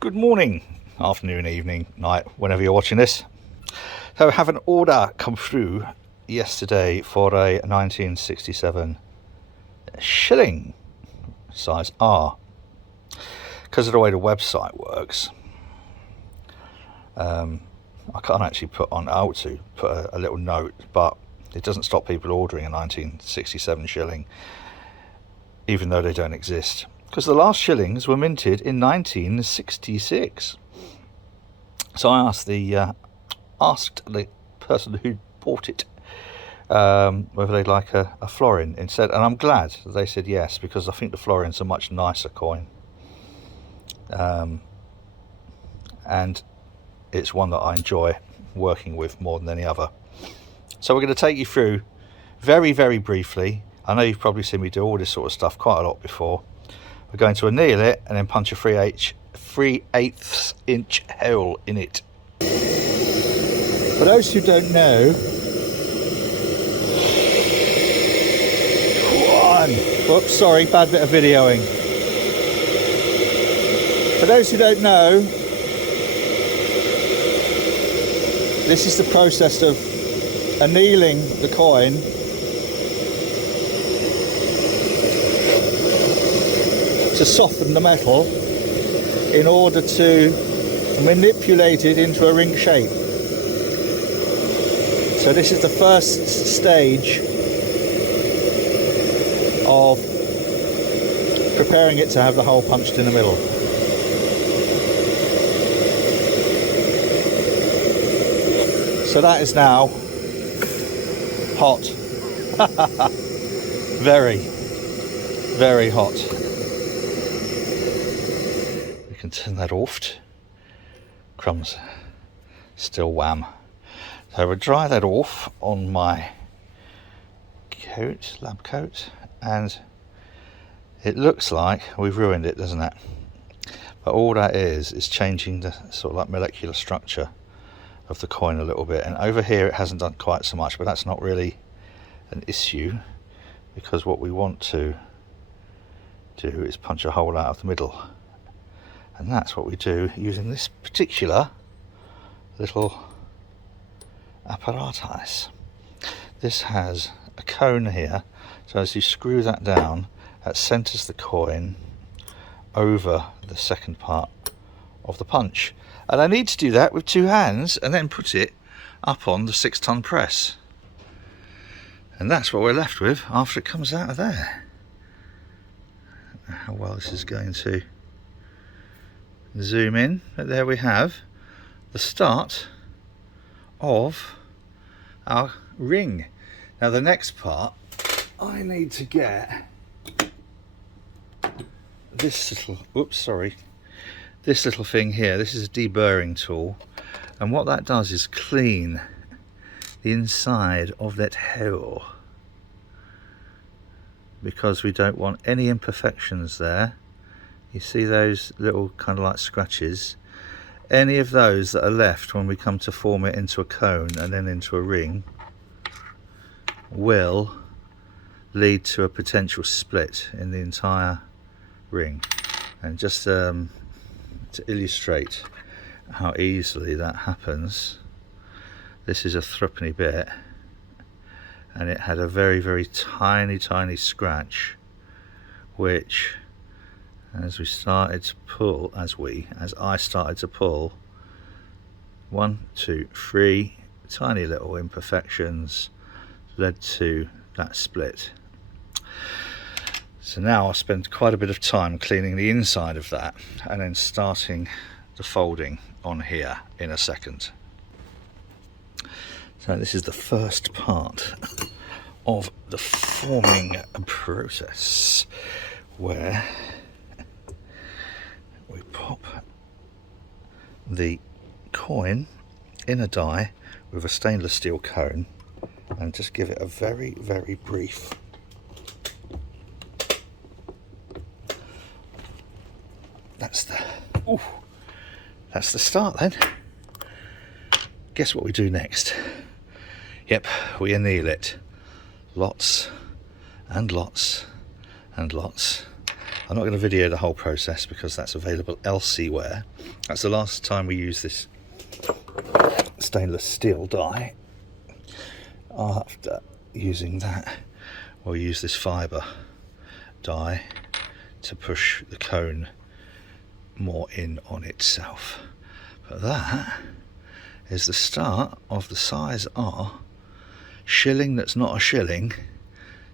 Good morning, afternoon, evening, night, whenever you're watching this. So I have an order come through yesterday for a 1967 shilling size R. Because of the way the website works, I can't actually put a little note, but it doesn't stop people ordering a 1967 shilling, even though they don't exist. Because the last shillings were minted in 1966. So I asked the person who bought it whether they'd like a florin instead, and I'm glad that they said yes, because I think the florin's a much nicer coin, and it's one that I enjoy working with more than any other. So we're going to take you through very, very briefly. I know you've probably seen me do all this sort of stuff quite a lot before. We're going to anneal it and then punch a 3/8 inch hole in it. For those who don't know, whoops, sorry, bad bit of videoing. For those who don't know, this is the process of annealing the coin to soften the metal in order to manipulate it into a ring shape. So this is the first stage of preparing it to have the hole punched in the middle. So that is now hot. Very, very hot. We can turn that off. Crumbs, still wham. So we'll dry that off on my lab coat, and it looks like we've ruined it, doesn't it? But all that is changing the sort of like molecular structure of the coin a little bit, and over here it hasn't done quite so much, but that's not really an issue, because what we want to do is punch a hole out of the middle, and that's what we do using this particular little apparatus. This has a cone here, so as you screw that down, that centers the coin over the second part of the punch. And I need to do that with two hands and then put it up on the 6-ton press. And that's what we're left with after it comes out of there. I don't know how well this is going to zoom in, but there we have the start of our ring. Now the next part, I need to get this little thing here. This is a deburring tool, and what that does is clean the inside of that hole, because we don't want any imperfections there. You see those little kind of like scratches? Any of those that are left when we come to form it into a cone and then into a ring will lead to a potential split in the entire ring. And just to illustrate how easily that happens, this is a threepenny bit, and it had a very, very tiny scratch, which as I started to pull, 1, 2, 3 tiny little imperfections led to that split. So now I'll spend quite a bit of time cleaning the inside of that and then starting the folding on here in a second. So this is the first part of the forming process, where we pop the coin in a die with a stainless steel cone and just give it a very, very brief that's the start then. Guess what we do next? Yep, we anneal it. Lots and lots and lots I'm not going to video the whole process because that's available elsewhere. That's the last time we use this stainless steel die. After using that, we'll use this fibre die to push the cone more in on itself. But that is the start of the size R shilling that's not a shilling,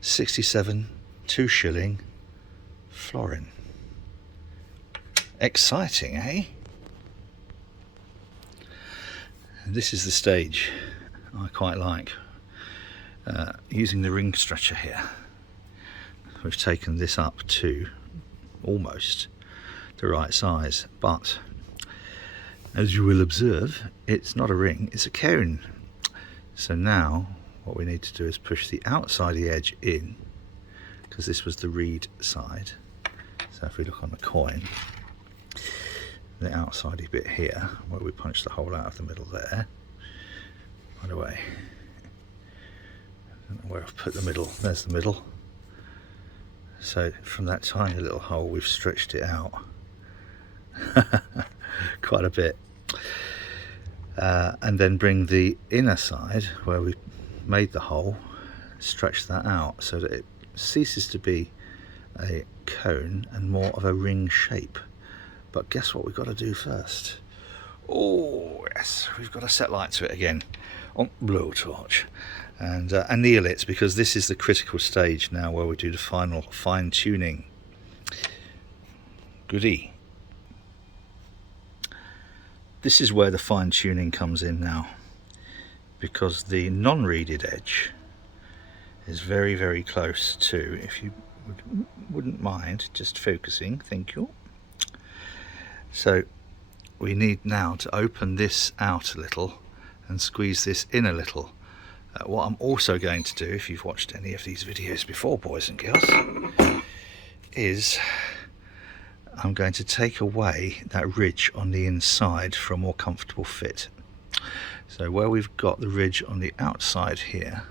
67 2 shilling florin. Exciting, eh? And this is the stage I quite like. Using the ring stretcher here, we've taken this up to almost the right size, but as you will observe, it's not a ring, it's a cone. So now what we need to do is push the outside of the edge in, because this was the reed side. So if we look on the coin, the outside bit here, where we punch the hole out of the middle there. By the way, I don't know where I've put the middle, there's the middle. So from that tiny little hole we've stretched it out quite a bit. And then bring the inner side where we made the hole, stretch that out so that it ceases to be a cone and more of a ring shape. But guess what we've got to do first? Oh yes, we've got to set light to it again on blowtorch and anneal it, because this is the critical stage now where we do the final fine tuning. Goody. This is where the fine tuning comes in now, because the non-reeded edge is very, very close to, if you wouldn't mind just focusing, thank you. So we need now to open this out a little and squeeze this in a little. What I'm also going to do, if you've watched any of these videos before, boys and girls, is I'm going to take away that ridge on the inside for a more comfortable fit. So where we've got the ridge on the outside here,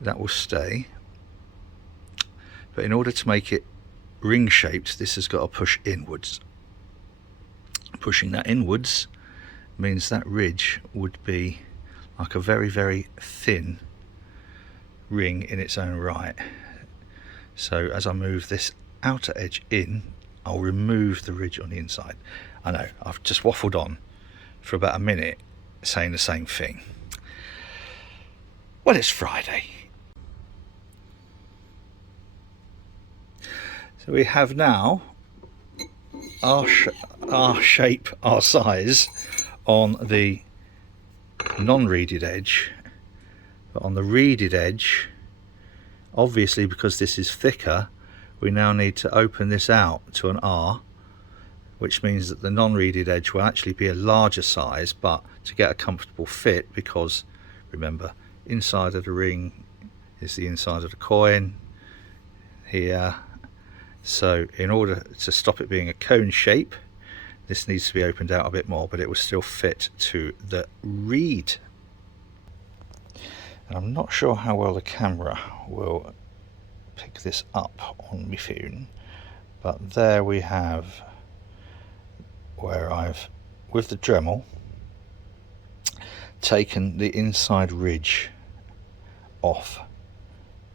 that will stay. But in order to make it ring shaped, this has got to push inwards. Pushing that inwards means that ridge would be like a very, very thin ring in its own right. So as I move this outer edge in, I'll remove the ridge on the inside. I know, I've just waffled on for about a minute saying the same thing. Well, it's Friday. So we have now our shape, our size on the non-reeded edge, but on the reeded edge, obviously because this is thicker, we now need to open this out to an R, which means that the non-reeded edge will actually be a larger size, but to get a comfortable fit, because remember, inside of the ring is the inside of the coin here. So in order to stop it being a cone shape, this needs to be opened out a bit more, but it will still fit to the reed. And I'm not sure how well the camera will pick this up on my phone, but there we have where I've, with the Dremel, taken the inside ridge off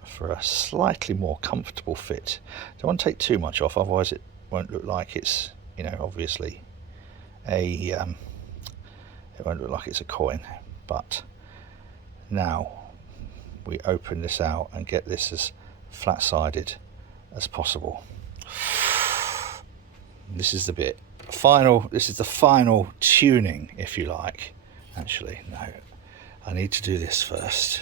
for a slightly more comfortable fit. Don't want to take too much off, otherwise it won't look like it's, you know, obviously a it won't look like it's a coin. But now we open this out and get this as flat-sided as possible. This is the bit final, this is the final tuning, if you like. Actually, no, I need to do this first.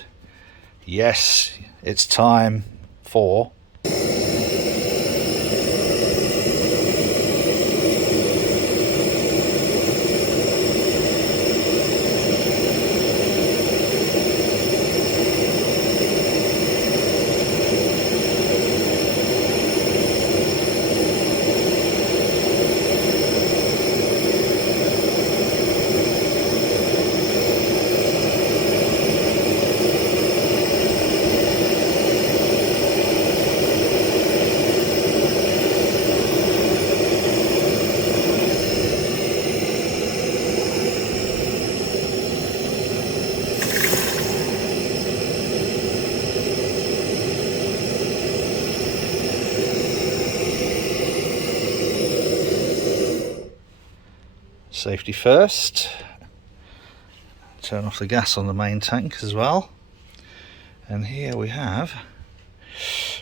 Yes, it's time for Safety first. Turn off the gas on the main tank as well. And here we have,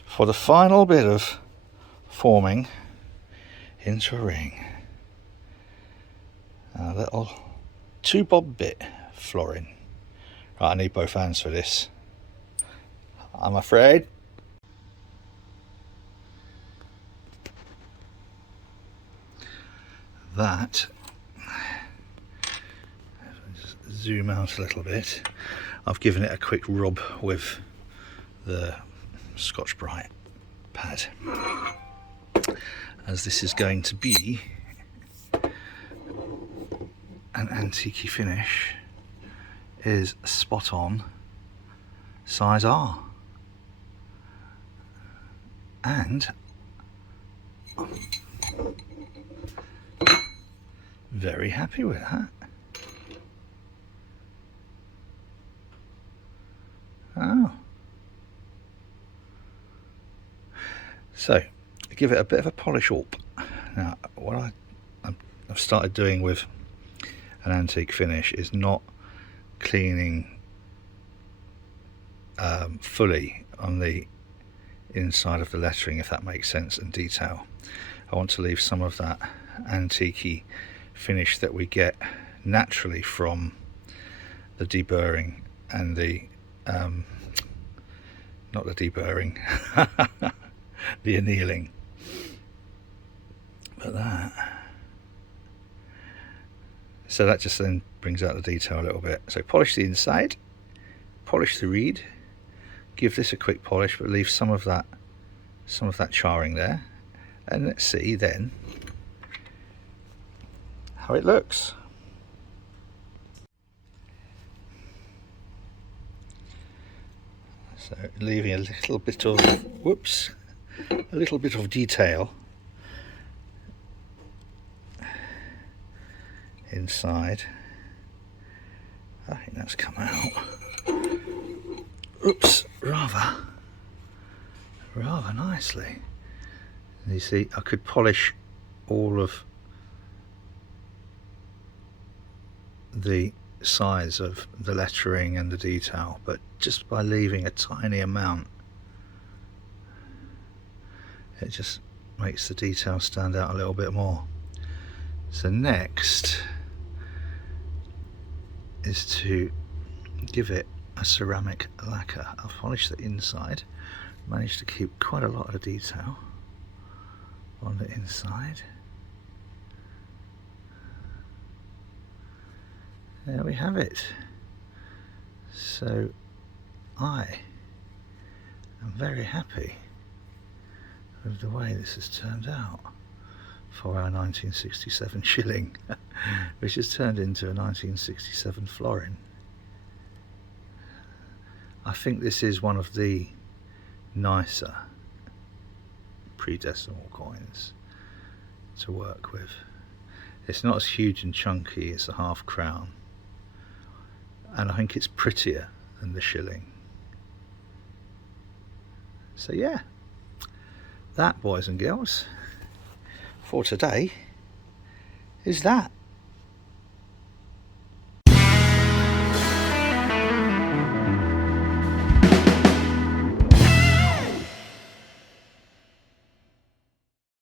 for the final bit of forming into a ring, a little 2-bob bit Florin. Right, I need both hands for this, I'm afraid. That, just zoom out a little bit, I've given it a quick rub with the Scotch-Brite pad, as this is going to be an antique finish, is spot on size R, and very happy with that. Oh, so give it a bit of a polish up. Now what I've started doing with an antique finish is not cleaning fully on the inside of the lettering, if that makes sense, and detail. I want to leave some of that antique finish that we get naturally from the deburring and the not the deburring, the annealing, but that. So that just then brings out the detail a little bit. So polish the inside, polish the reed, give this a quick polish, but leave some of that charring there, and let's see then how it looks. So leaving a little bit of a little bit of detail inside. I think that's come out. Oops, rather nicely. You see, I could polish all of the size of the lettering and the detail, but just by leaving a tiny amount, it just makes the detail stand out a little bit more. So next is to give it a ceramic lacquer. I'll polish the inside, managed to keep quite a lot of the detail on the inside. There we have it. So I am very happy with the way this has turned out for our 1967 shilling, which has turned into a 1967 florin. I think this is one of the nicer pre-decimal coins to work with. It's not as huge and chunky as the half crown, and I think it's prettier than the shilling. So yeah, that, boys and girls, for today is that.